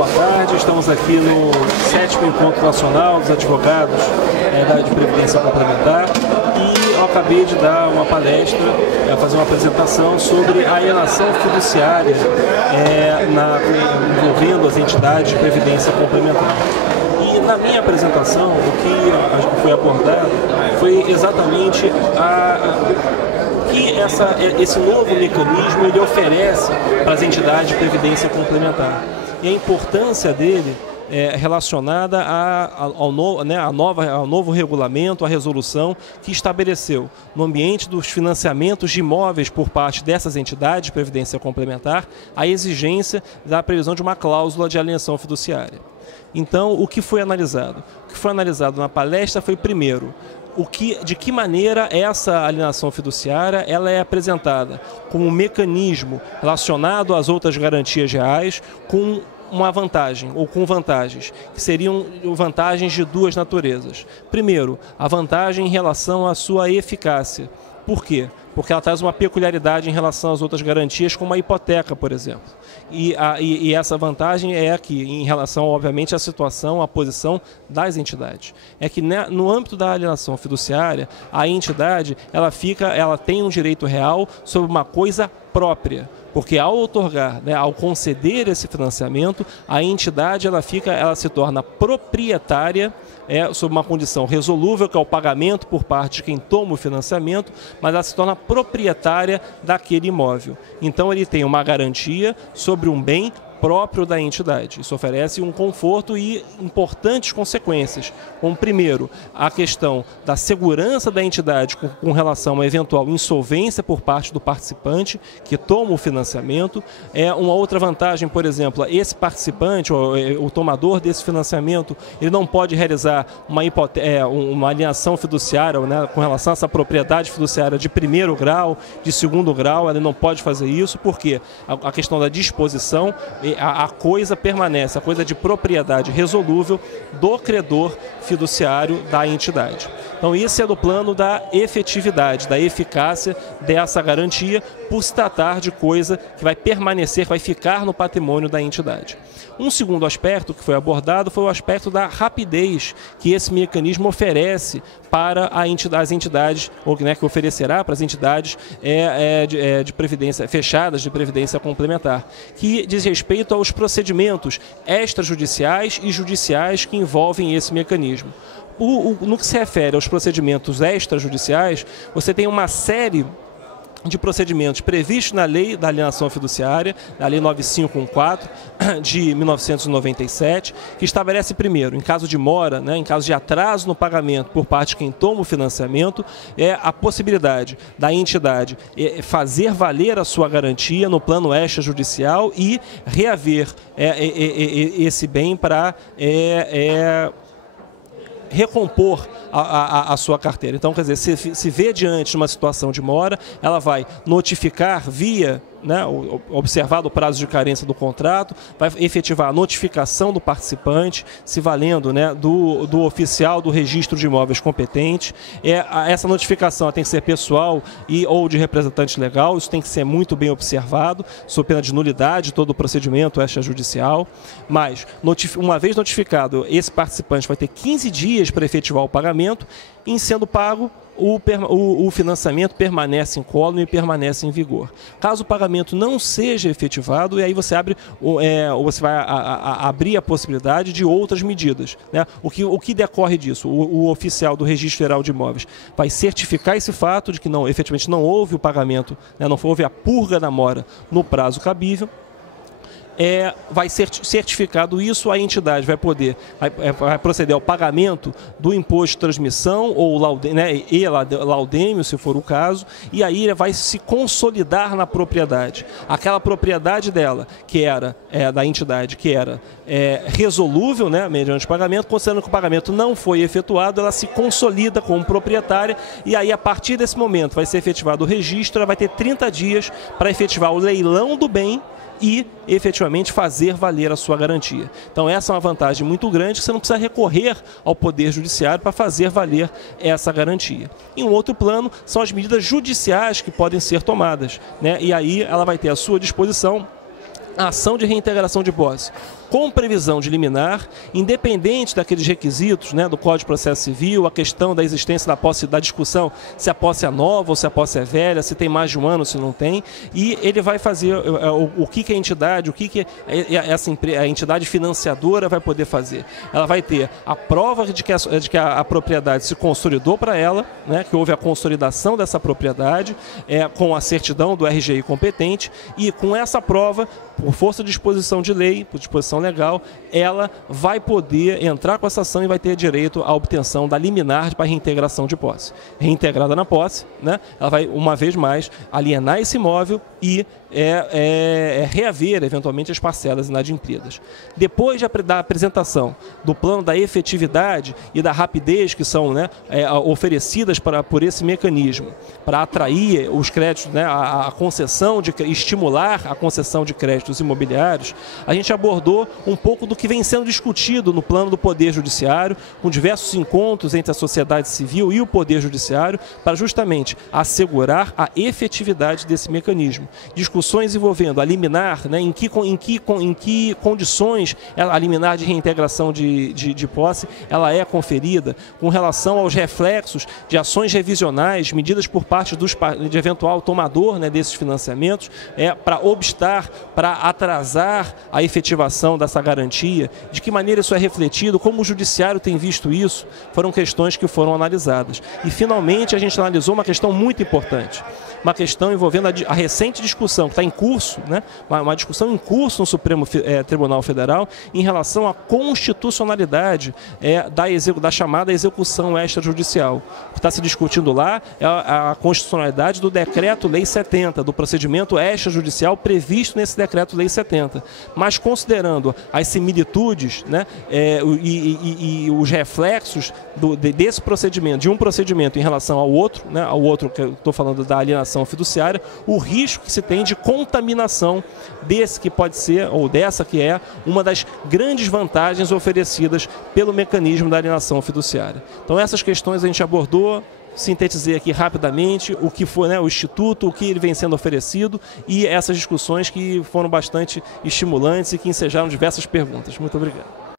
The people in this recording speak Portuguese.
boa tarde. Estamos aqui no 7º Encontro Nacional dos Advogados da área de Previdência Complementar e eu acabei de dar uma palestra, fazer uma apresentação sobre a alienação fiduciária envolvendo as entidades de Previdência Complementar. E na minha apresentação, o que foi abordado foi exatamente que esse novo mecanismo ele oferece para as entidades de previdência complementar. E a importância dele é relacionada ao novo regulamento, à resolução que estabeleceu no ambiente dos financiamentos de imóveis por parte dessas entidades de previdência complementar a exigência da previsão de uma cláusula de alienação fiduciária. Então, o que foi analisado? O que foi analisado na palestra foi, primeiro, de que maneira essa alienação fiduciária ela é apresentada como um mecanismo relacionado às outras garantias reais com uma vantagem ou com vantagens, que seriam vantagens de duas naturezas. Primeiro, a vantagem em relação à sua eficácia. Por quê? Porque ela traz uma peculiaridade em relação às outras garantias, como a hipoteca, por exemplo. E essa vantagem é aqui, em relação, obviamente, à situação, à posição das entidades. É que no âmbito da alienação fiduciária, a entidade ela tem um direito real sobre uma coisa própria. Porque ao outorgar, ao conceder esse financiamento, a entidade ela se torna proprietária sob uma condição resolúvel, que é o pagamento por parte de quem toma o financiamento, mas ela se torna proprietária daquele imóvel. Então ele tem uma garantia sobre um bem próprio da entidade. Isso oferece um conforto e importantes consequências, como primeiro, a questão da segurança da entidade com relação a uma eventual insolvência por parte do participante que toma o financiamento. Uma outra vantagem, por exemplo, esse participante, o tomador desse financiamento, ele não pode realizar uma alienação fiduciária, com relação a essa propriedade fiduciária de primeiro grau, de segundo grau, ele não pode fazer isso, porque a questão da disposição, a coisa permanece, a coisa de propriedade resolúvel do credor fiduciário da entidade. Então, isso é do plano da efetividade, da eficácia dessa garantia, por se tratar de coisa que vai permanecer, vai ficar no patrimônio da entidade. Um segundo aspecto que foi abordado foi o aspecto da rapidez que esse mecanismo oferece para as entidades, ou que oferecerá para as entidades de previdência fechadas de previdência complementar, que diz respeito aos procedimentos extrajudiciais e judiciais que envolvem esse mecanismo. No que se refere aos procedimentos extrajudiciais, você tem uma série de procedimentos previstos na Lei da Alienação Fiduciária, na Lei 9514 de 1997, que estabelece primeiro, em caso de mora, em caso de atraso no pagamento por parte de quem toma o financiamento, a possibilidade da entidade fazer valer a sua garantia no plano extrajudicial e reaver esse bem para recompor a sua carteira. Então, quer dizer, se vê diante de uma situação de mora, ela vai notificar via, observado o prazo de carência do contrato, vai efetivar a notificação do participante, se valendo do oficial do registro de imóveis competente. Essa notificação tem que ser pessoal ou de representante legal, isso tem que ser muito bem observado, sob pena de nulidade todo o procedimento extrajudicial. Mas, uma vez notificado, esse participante vai ter 15 dias para efetivar o pagamento, e, sendo pago, o financiamento permanece incólume e permanece em vigor. Caso o pagamento não seja efetivado, e aí você você vai abrir a possibilidade de outras medidas. O que decorre disso? O oficial do Registro Geral de Imóveis vai certificar esse fato de que efetivamente não houve o pagamento, não houve a purga da mora no prazo cabível. Vai ser certificado isso, a entidade vai proceder ao pagamento do imposto de transmissão ou laudêmio, se for o caso, e aí vai se consolidar na propriedade. Aquela propriedade dela, que era da entidade, que era resolúvel, mediante pagamento, considerando que o pagamento não foi efetuado, ela se consolida como proprietária, e aí a partir desse momento vai ser efetivado o registro, ela vai ter 30 dias para efetivar o leilão do bem e efetivamente fazer valer a sua garantia. Então essa é uma vantagem muito grande, que você não precisa recorrer ao Poder Judiciário para fazer valer essa garantia. Em um outro plano, são as medidas judiciais que podem ser tomadas, e aí ela vai ter à sua disposição a ação de reintegração de posse, com previsão de liminar, independente daqueles requisitos, né, do Código de Processo Civil, a questão da existência da posse, da discussão se a posse é nova ou se a posse é velha, se tem mais de um ano, se não tem, e ele vai fazer o que a entidade, o que a entidade financiadora vai poder fazer. Ela vai ter a prova de que a propriedade se consolidou para ela, né, que houve a consolidação dessa propriedade, com a certidão do RGI competente, e com essa prova, por força de disposição de lei, por disposição legal, ela vai poder entrar com essa ação e vai ter direito à obtenção da liminar para reintegração de posse. Reintegrada na posse, né, ela vai, uma vez mais, alienar esse imóvel e reaver, eventualmente, as parcelas inadimplidas. Depois da apresentação do plano da efetividade e da rapidez que são, né, oferecidas por esse mecanismo, para atrair os créditos, né, a concessão, estimular a concessão de créditos imobiliários, a gente abordou um pouco do que vem sendo discutido no plano do Poder Judiciário, com diversos encontros entre a sociedade civil e o Poder Judiciário, para justamente assegurar a efetividade desse mecanismo. Discussões envolvendo a liminar, né, em que condições a liminar de reintegração de posse ela é conferida, com relação aos reflexos de ações revisionais, medidas por parte de eventual tomador, né, desses financiamentos, para obstar, para atrasar a efetivação dessa garantia, de que maneira isso é refletido, como o Judiciário tem visto isso, foram questões que foram analisadas. E, finalmente, a gente analisou uma questão muito importante, uma questão envolvendo a recente discussão, que está em curso, né, uma discussão em curso no Supremo Tribunal Federal, em relação à constitucionalidade da chamada execução extrajudicial. O que está se discutindo lá é a constitucionalidade do Decreto-Lei 70, do procedimento extrajudicial previsto nesse Decreto-Lei 70. Mas, considerando as similitudes, né, e os reflexos desse procedimento, de um procedimento em relação ao outro, né, que eu estou falando da alienação fiduciária, o risco que se tem de contaminação desse que pode ser, ou dessa que é, uma das grandes vantagens oferecidas pelo mecanismo da alienação fiduciária. Então, essas questões a gente abordou, sintetizei aqui rapidamente o que foi, né, o Instituto, o que ele vem sendo oferecido e essas discussões que foram bastante estimulantes e que ensejaram diversas perguntas. Muito obrigado.